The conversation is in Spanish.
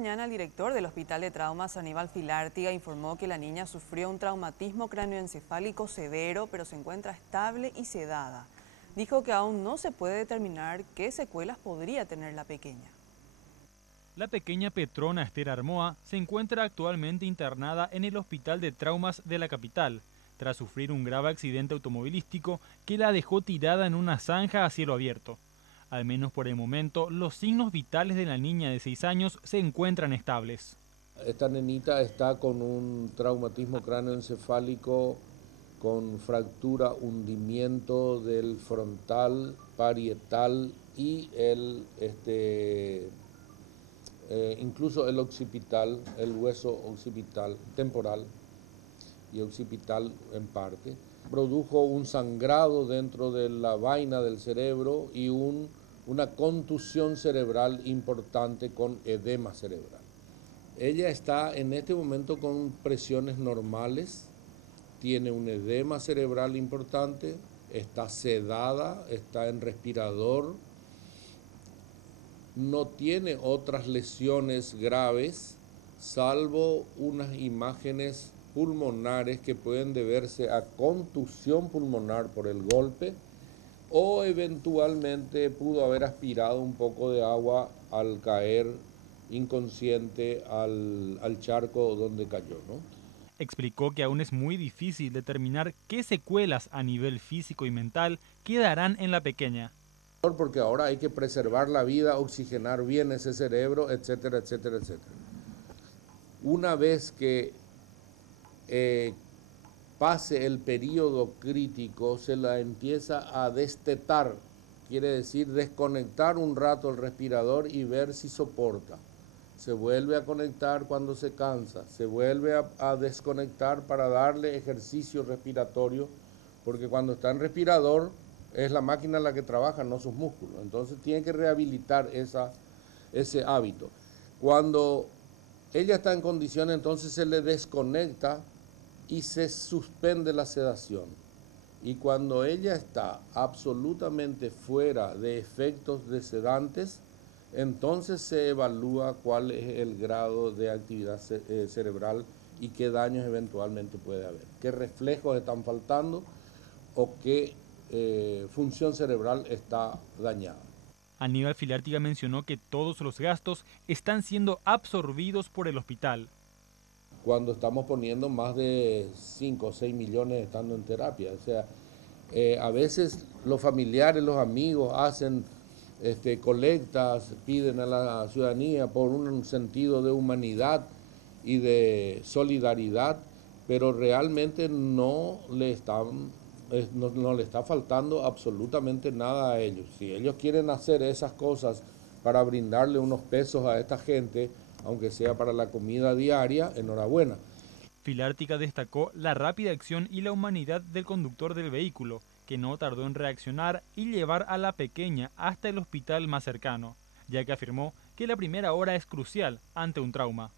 mañana, el director del Hospital de Traumas, Aníbal Filártiga, informó que la niña sufrió un traumatismo cráneoencefálico severo, pero se encuentra estable y sedada. Dijo que aún no se puede determinar qué secuelas podría tener la pequeña. La pequeña Petrona Esther Armoa se encuentra actualmente internada en el Hospital de Traumas de la capital, tras sufrir un grave accidente automovilístico que la dejó tirada en una zanja a cielo abierto. Al menos por el momento, los signos vitales de la niña de 6 años se encuentran estables. Esta nenita está con un traumatismo cráneoencefálico con fractura, hundimiento del frontal, parietal y incluso el occipital, el hueso occipital, temporal y occipital en parte. Produjo un sangrado dentro de la vaina del cerebro y una contusión cerebral importante con edema cerebral. Ella está en este momento con presiones normales, tiene un edema cerebral importante, está sedada, está en respirador, no tiene otras lesiones graves, salvo unas imágenes pulmonares que pueden deberse a contusión pulmonar por el golpe o eventualmente pudo haber aspirado un poco de agua al caer inconsciente al charco donde cayó, ¿no? Explicó que aún es muy difícil determinar qué secuelas a nivel físico y mental quedarán en la pequeña. Porque ahora hay que preservar la vida, oxigenar bien ese cerebro, etcétera, etcétera, etcétera. Una vez que pase el periodo crítico, se la empieza a destetar, quiere decir desconectar un rato el respirador y ver si soporta. Se vuelve a conectar cuando se cansa, se vuelve a desconectar para darle ejercicio respiratorio, porque cuando está en respirador es la máquina la que trabaja, no sus músculos. Entonces tiene que rehabilitar ese hábito. Cuando ella está en condiciones, entonces se le desconecta y se suspende la sedación. Y cuando ella está absolutamente fuera de efectos de sedantes, entonces se evalúa cuál es el grado de actividad cerebral y qué daños eventualmente puede haber, qué reflejos están faltando o qué función cerebral está dañada. Aníbal Filártiga mencionó que todos los gastos están siendo absorbidos por el hospital. Cuando estamos poniendo más de 5 o 6 millones estando en terapia, o sea, a veces los familiares, los amigos hacen colectas, piden a la ciudadanía por un sentido de humanidad y de solidaridad, pero realmente no le está faltando absolutamente nada a ellos. Si ellos quieren hacer esas cosas para brindarle unos pesos a esta gente, aunque sea para la comida diaria, enhorabuena. Filártiga destacó la rápida acción y la humanidad del conductor del vehículo, que no tardó en reaccionar y llevar a la pequeña hasta el hospital más cercano, ya que afirmó que la primera hora es crucial ante un trauma.